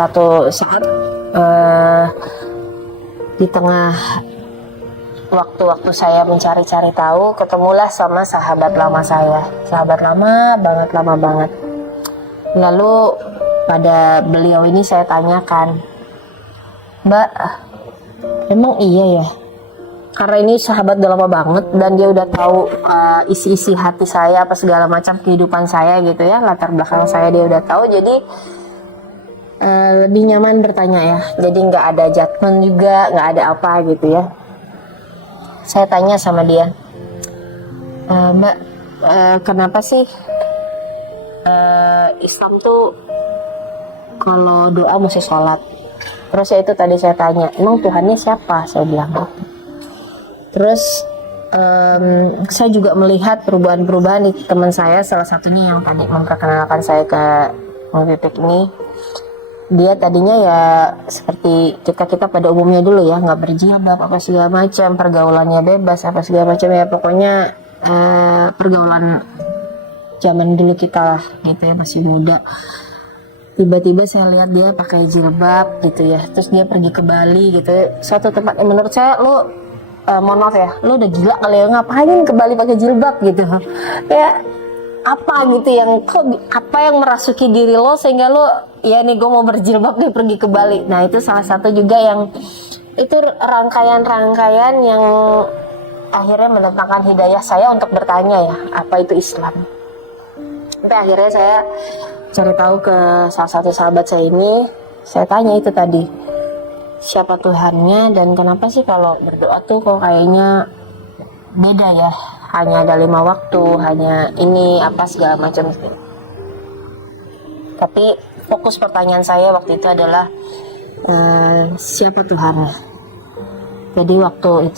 Satu saat eh, di tengah waktu-waktu saya mencari-cari tahu, ketemulah sama sahabat lama saya. Sahabat lama banget. Lalu pada beliau ini saya tanyakan, "Mbak, emang iya ya?" Karena ini sahabat udah lama banget dan dia udah tahu isi-isi hati saya, apa segala macam kehidupan saya gitu ya, latar belakang saya dia udah tahu, jadi lebih nyaman bertanya ya. Jadi nggak ada judgement juga, nggak ada apa gitu ya. Saya tanya sama dia, "Mbak, kenapa sih Islam tuh kalau doa mesti sholat?" Terus ya itu tadi saya tanya, "Emang Tuhannya siapa?" Saya bilang. Terus saya juga melihat perubahan-perubahan di teman saya, salah satunya yang tadi memperkenalkan saya ke Mubibik ini. Dia tadinya ya seperti kita pada umumnya dulu ya, nggak berjilbab apa segala macam, pergaulannya bebas apa segala macam ya, pokoknya pergaulan zaman dulu kita lah gitu ya, masih muda. Tiba-tiba saya lihat dia pakai jilbab gitu ya, terus dia pergi ke Bali gitu ya, suatu tempat yang menurut saya, mohon maaf ya, lo udah gila kali ya, ngapain ke Bali pakai jilbab gitu ya, apa gitu yang apa yang merasuki diri lo sehingga lo ya nih gue mau berjilbab nih pergi ke Bali. Nah itu salah satu juga yang itu rangkaian yang akhirnya mendatangkan hidayah saya untuk bertanya ya, apa itu Islam. Sampai akhirnya saya cari tahu ke salah satu sahabat saya ini, saya tanya itu tadi, siapa Tuhannya dan kenapa sih kalau berdoa tuh kok kayaknya beda ya, hanya ada 5 waktu, hanya ini apa segala macam gitu. Tapi fokus pertanyaan saya waktu itu adalah siapa Tuhan. Jadi waktu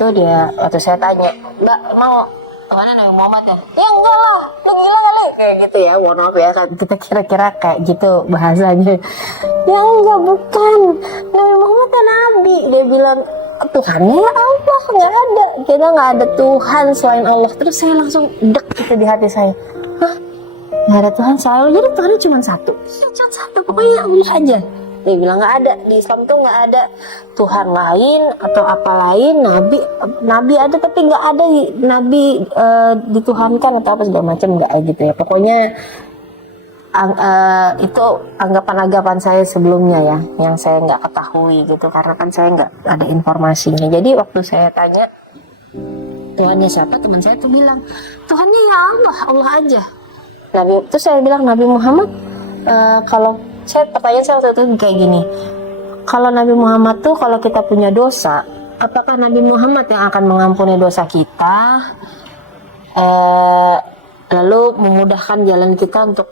saya tanya, "Mbak, mau Tuhannya Nabi Muhammad ya?" "Ya enggak lah, lu gila kali," kayak gitu ya, mohon maaf ya, kita kira-kira kayak gitu bahasanya. "Ya enggak, bukan, Nabi Muhammad kan Nabi." Dia bilang, "Tuhannya ya Allah, nggak ada, kita nggak ada Tuhan selain Allah." Terus saya langsung dek gitu di hati saya, hah, nggak ada Tuhan selain Allah, jadi Tuhannya cuma satu? Iya, cuma satu, pokoknya Allah aja. Dia bilang nggak ada, di Islam tuh nggak ada Tuhan lain atau apa lain, nabi ada tapi nggak ada nabi dituhankan atau apa segala macam, nggak gitu ya, pokoknya itu anggapan saya sebelumnya ya, yang saya nggak ketahui gitu, karena kan saya nggak ada informasinya. Jadi waktu saya tanya Tuhannya siapa, teman saya tuh bilang Tuhannya ya Allah aja. Terus saya bilang, Nabi Muhammad, pertanyaan saya waktu itu kayak gini, kalau Nabi Muhammad tuh kalau kita punya dosa, apakah Nabi Muhammad yang akan mengampuni dosa kita, lalu memudahkan jalan kita untuk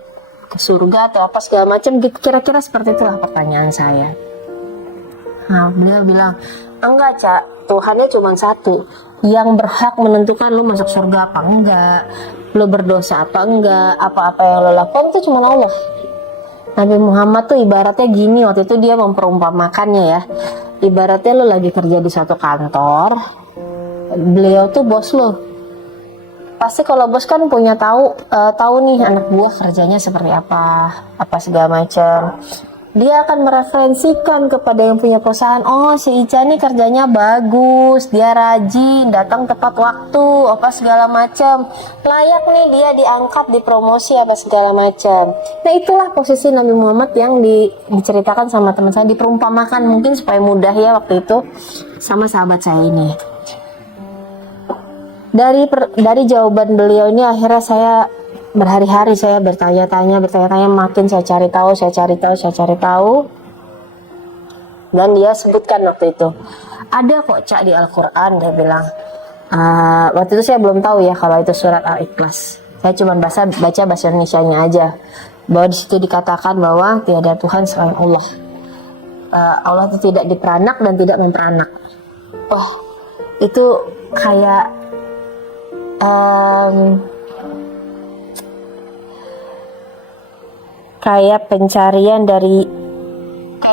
ke surga atau apa segala macam gitu, kira-kira seperti itulah pertanyaan saya. Nah beliau bilang, enggak Cak, Tuhannya cuma satu, yang berhak menentukan lu masuk surga apa enggak, lu berdosa apa enggak, apa-apa yang lu lakukan itu cuma Allah. Nabi Muhammad tuh ibaratnya gini, waktu itu dia memperumpamakannya ya, ibaratnya lu lagi kerja di suatu kantor, beliau tuh bos lu. Pasti kalau bos kan punya tahu nih anak buah kerjanya seperti apa segala macam. Dia akan mereferensikan kepada yang punya perusahaan, oh si Ica nih kerjanya bagus, dia rajin, datang tepat waktu, apa segala macam, layak nih dia diangkat, dipromosi apa segala macam. Nah itulah posisi Nabi Muhammad yang diceritakan sama teman saya, diperumpamakan mungkin supaya mudah ya waktu itu sama sahabat saya ini. Dari jawaban beliau ini akhirnya saya berhari-hari saya bertanya-tanya, makin saya cari tahu, dan dia sebutkan waktu itu ada kok Cak di Al-Quran, dia bilang. Waktu itu saya belum tahu ya kalau itu surat Al-Ikhlas, saya cuma baca bahasa Indonesianya aja, bahwa di situ dikatakan bahwa tiada Tuhan selain Allah. Allah itu tidak diperanak dan tidak memperanak. Oh itu kayak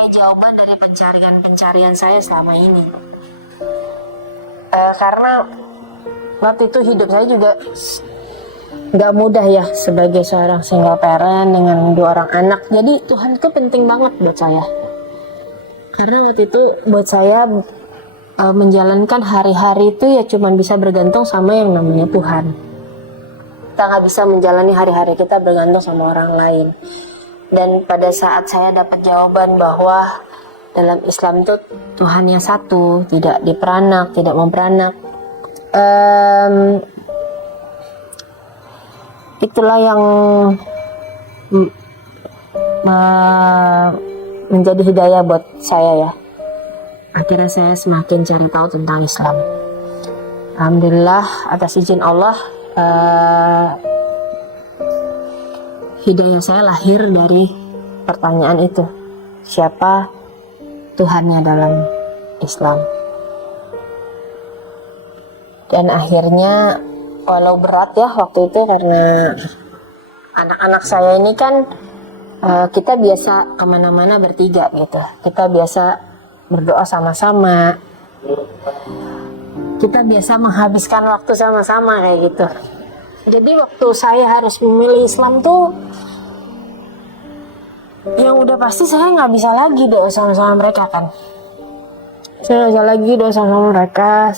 jawaban dari pencarian saya selama ini. Karena waktu itu hidup saya juga nggak mudah ya sebagai seorang single parent dengan 2 orang anak. Jadi Tuhan itu penting banget buat saya. Karena waktu itu buat saya menjalankan hari-hari itu ya cuman bisa bergantung sama yang namanya Tuhan. Kita nggak bisa menjalani hari-hari kita bergantung sama orang lain. Dan pada saat saya dapat jawaban bahwa dalam Islam itu Tuhannya satu, tidak diperanak, tidak memperanak, itulah yang menjadi hidayah buat saya ya. Akhirnya saya semakin cari tahu tentang Islam. Alhamdulillah atas izin Allah, hidayah saya lahir dari pertanyaan itu, siapa Tuhannya dalam Islam. Dan akhirnya walau berat ya waktu itu, karena anak-anak saya ini kan kita biasa kemana-mana bertiga gitu, kita biasa berdoa sama-sama, kita biasa menghabiskan waktu sama-sama kayak gitu. Jadi waktu saya harus memilih Islam tuh, yang udah pasti saya nggak bisa lagi doa sama-sama mereka kan. Saya nggak bisa lagi doa sama mereka.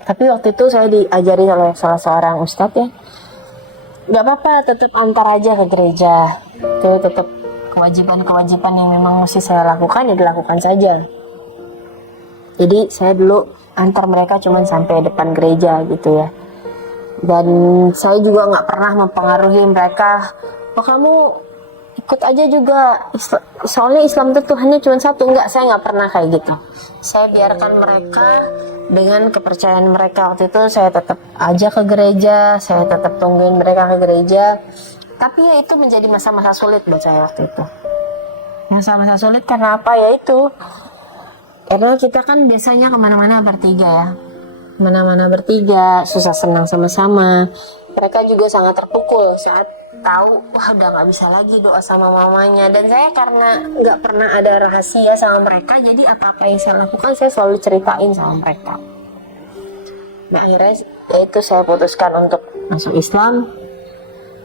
Tapi waktu itu saya diajari oleh salah seorang ustadz ya, nggak apa-apa, tetap antar aja ke gereja. Itu tetap kewajiban-kewajiban yang memang mesti saya lakukan ya dilakukan saja. Jadi saya dulu antar mereka cuman sampai depan gereja gitu ya. Dan saya juga nggak pernah mempengaruhi mereka, oh kamu ikut aja juga, soalnya Islam itu Tuhannya cuma satu. Enggak, saya nggak pernah kayak gitu. Saya biarkan mereka dengan kepercayaan mereka. Waktu itu saya tetap aja ke gereja, saya tetap tungguin mereka ke gereja. Tapi ya itu menjadi masa-masa sulit buat saya waktu itu. Masa-masa sulit karena apa ya itu? Karena kita kan biasanya kemana-mana bertiga ya. Kemana-mana bertiga, susah senang sama-sama. Mereka juga sangat terpukul saat tahu, wah udah nggak bisa lagi doa sama mamanya. Dan saya karena nggak pernah ada rahasia sama mereka, jadi apa-apa yang saya lakukan saya selalu ceritain sama mereka. Nah akhirnya ya itu saya putuskan untuk masuk Islam.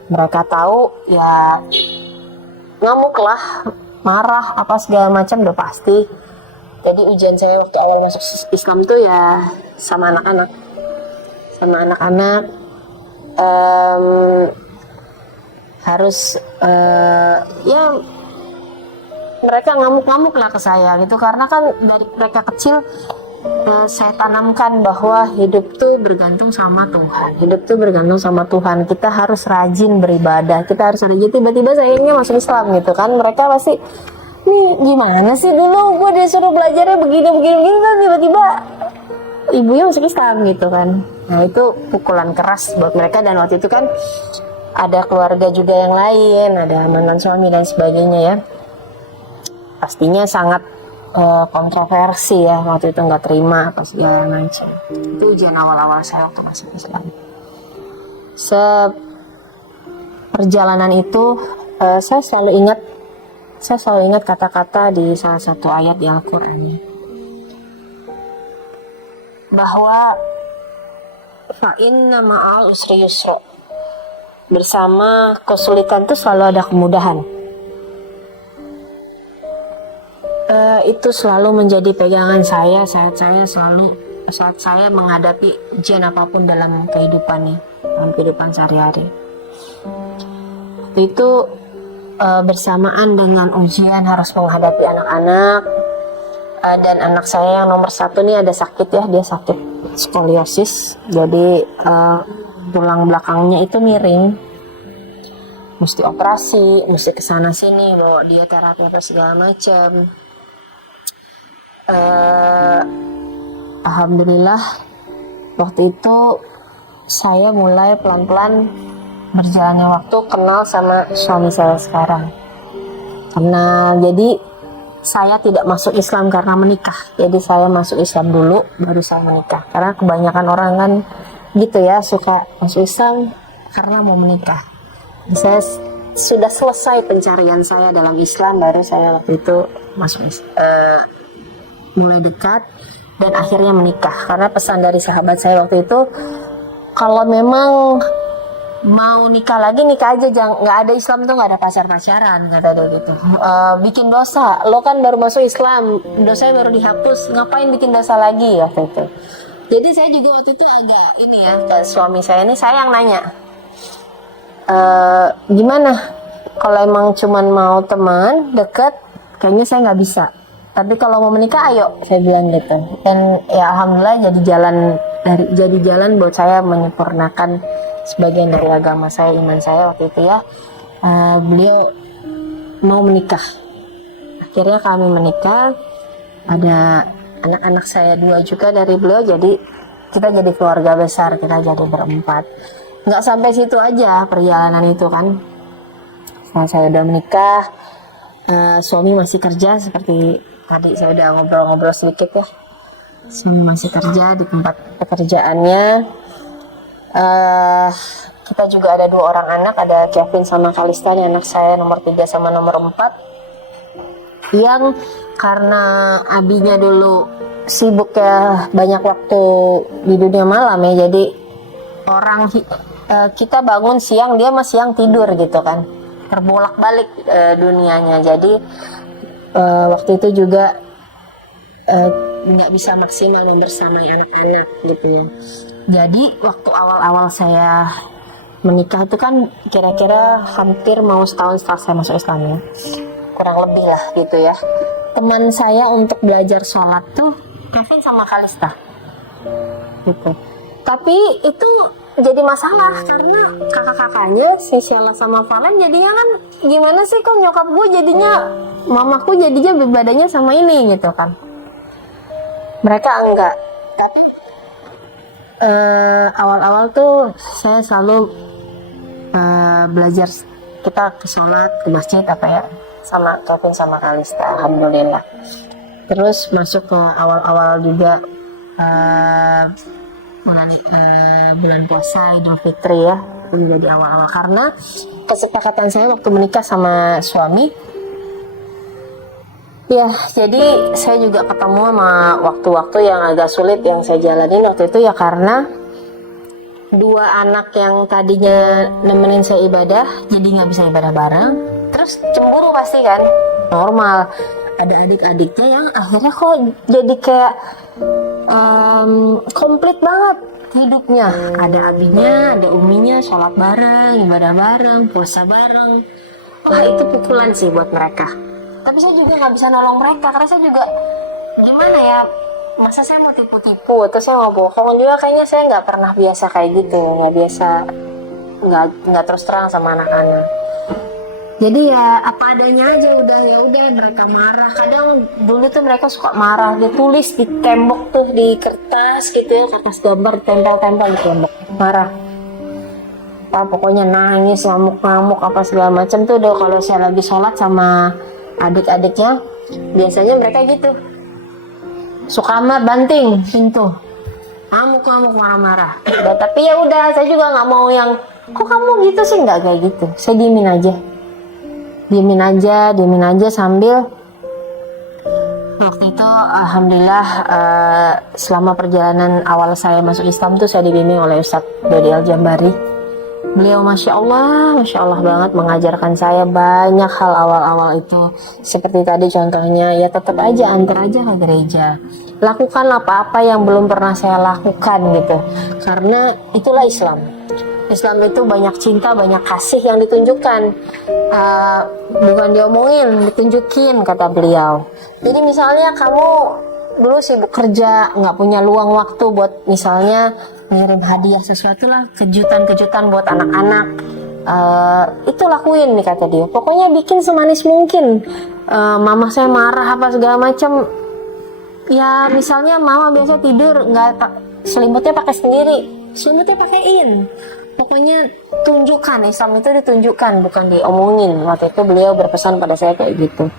Mereka tahu ya ngamuk lah, marah apa segala macam udah pasti. Jadi ujian saya waktu awal masuk Islam tuh ya sama anak-anak, harus ya mereka ngamuk-ngamuk lah ke saya gitu, karena kan dari mereka kecil saya tanamkan bahwa hidup tuh bergantung sama Tuhan, kita harus rajin beribadah, kita harus rajin. Tiba-tiba sayangnya masuk Islam gitu kan, mereka pasti nih gimana sih, dulu gue disuruh belajarnya begini kan tiba-tiba ibunya masuk Islam gitu kan. Nah itu pukulan keras buat mereka. Dan waktu itu kan ada keluarga juga yang lain, ada mantan suami dan sebagainya ya, pastinya sangat kontroversi ya, waktu itu nggak terima apa segala macam. Itu ujian awal-awal saya waktu masuk Islam. Perjalanan itu saya selalu ingat kata-kata di salah satu ayat di Al-Quran bahwa fa inna ma'al usri yusra, bersama kesulitan itu selalu ada kemudahan. Itu selalu menjadi pegangan saya saat saya menghadapi ujian apapun dalam kehidupan sehari-hari. Itu bersamaan dengan ujian harus menghadapi anak-anak, dan anak saya yang nomor 1 nih ada sakit ya, dia sakit skoliosis, jadi tulang belakangnya itu miring, mesti operasi, mesti kesana sini, bawa dia terapi apa segala macam. Alhamdulillah waktu itu saya mulai pelan-pelan berjalannya waktu kenal sama suami saya sekarang. Jadi saya tidak masuk Islam karena menikah, jadi saya masuk Islam dulu baru saya menikah. Karena kebanyakan orang kan gitu ya, suka masuk Islam karena mau menikah. Saya sudah selesai pencarian saya dalam Islam, baru saya waktu itu masuk mulai dekat dan akhirnya menikah. Karena pesan dari sahabat saya waktu itu, kalau memang mau nikah lagi nikah aja, jangan, nggak ada Islam tuh nggak ada pacaran kata dia gitu. Bikin dosa, lo kan baru masuk Islam, dosanya baru dihapus, ngapain bikin dosa lagi waktu itu. Jadi saya juga waktu itu agak ini ya, ke suami saya ini saya yang nanya, gimana kalau emang cuman mau teman deket, kayaknya saya nggak bisa, tapi kalau mau menikah ayo, saya bilang gitu. Dan ya alhamdulillah jadi jalan buat saya menyempurnakan sebagian dari agama saya, iman saya waktu itu ya. Beliau mau menikah, akhirnya kami menikah, ada anak-anak saya 2 juga dari beliau, jadi kita jadi keluarga besar, kita jadi berempat. Nggak sampai situ aja perjalanan itu kan. Setelah saya udah menikah, suami masih kerja, seperti tadi saya udah ngobrol-ngobrol sedikit ya. Suami masih kerja di tempat pekerjaannya. Kita juga ada 2 orang anak, ada Kevin sama Kalista, anak saya nomor 3 sama nomor 4, yang karena abinya dulu sibuk ya, banyak waktu di dunia malam ya, jadi kita bangun siang, dia masih siang tidur gitu kan, terbolak-balik dunianya. Jadi waktu itu juga nggak bisa maksimal membersamai anak-anak gitu ya. Jadi waktu awal-awal saya menikah itu kan kira-kira hampir mau setahun setelah saya masuk Islam ya, kurang lebih lah gitu ya. Teman saya untuk belajar sholat tuh Kevin sama Kalista gitu. Tapi itu jadi masalah karena kakak-kakaknya si Sheila sama Valen jadinya kan gimana sih, kok nyokap gue jadinya, mamaku jadinya beribadahnya sama ini gitu kan. Mereka enggak. Tapi awal-awal tuh saya selalu belajar, kita ke sholat, ke masjid apa ya, sama Kevin sama Kalista, alhamdulillah. Terus masuk ke awal-awal juga bulan puasa Idul Fitri ya, itu menjadi awal-awal karena kesepakatan saya waktu menikah sama suami ya. Jadi saya juga ketemu sama waktu-waktu yang agak sulit yang saya jalanin waktu itu ya, karena 2 anak yang tadinya nemenin saya ibadah jadi nggak bisa ibadah bareng, terus cemburu pasti kan, normal. Ada adik-adiknya yang akhirnya kok jadi kayak komplit banget hidupnya, ada abinya, ada uminya, sholat bareng, ibadah bareng, puasa bareng. Wah itu pukulan sih buat mereka. Tapi saya juga nggak bisa nolong mereka karena saya juga gimana ya, masa saya mau tipu-tipu atau saya mau bohong juga, kayaknya saya nggak pernah biasa kayak gitu, nggak biasa, nggak terus terang sama anak-anak. Jadi ya apa adanya aja, ya udah mereka marah. Kadang dulu tuh mereka suka marah, dia tulis di tembok tuh, di kertas gitu ya, kertas gambar tempel-tempel di tembok, marah. Pokoknya nangis, ngamuk-ngamuk apa segala macam tuh. Udah kalau saya lagi sholat sama adik-adiknya, biasanya mereka gitu, suka banting pintu, ngamuk-ngamuk, marah-marah. Tapi ya udah, saya juga nggak mau yang kok kamu gitu sih, nggak kayak gitu. Saya diemin aja sambil waktu itu alhamdulillah selama perjalanan awal saya masuk Islam tuh saya dibimbing oleh Ustadz Dodi Al-Jambari. Beliau masya Allah banget mengajarkan saya banyak hal awal-awal itu. Seperti tadi contohnya ya, tetap aja antar aja ke gereja, lakukan apa-apa yang belum pernah saya lakukan gitu, karena itulah Islam itu banyak cinta, banyak kasih yang ditunjukkan, bukan diomongin, ditunjukin kata beliau. Jadi misalnya kamu dulu sibuk kerja, nggak punya luang waktu buat misalnya ngirim hadiah sesuatu lah, kejutan-kejutan buat anak-anak, itu lakuin nih kata dia. Pokoknya bikin semanis mungkin. Mama saya marah apa segala macam, ya misalnya mama biasa tidur nggak selimutnya pakai sendiri, selimutnya pakaiin. Pokoknya tunjukkan, Islam itu ditunjukkan bukan diomongin. Waktu itu beliau berpesan pada saya kayak gitu.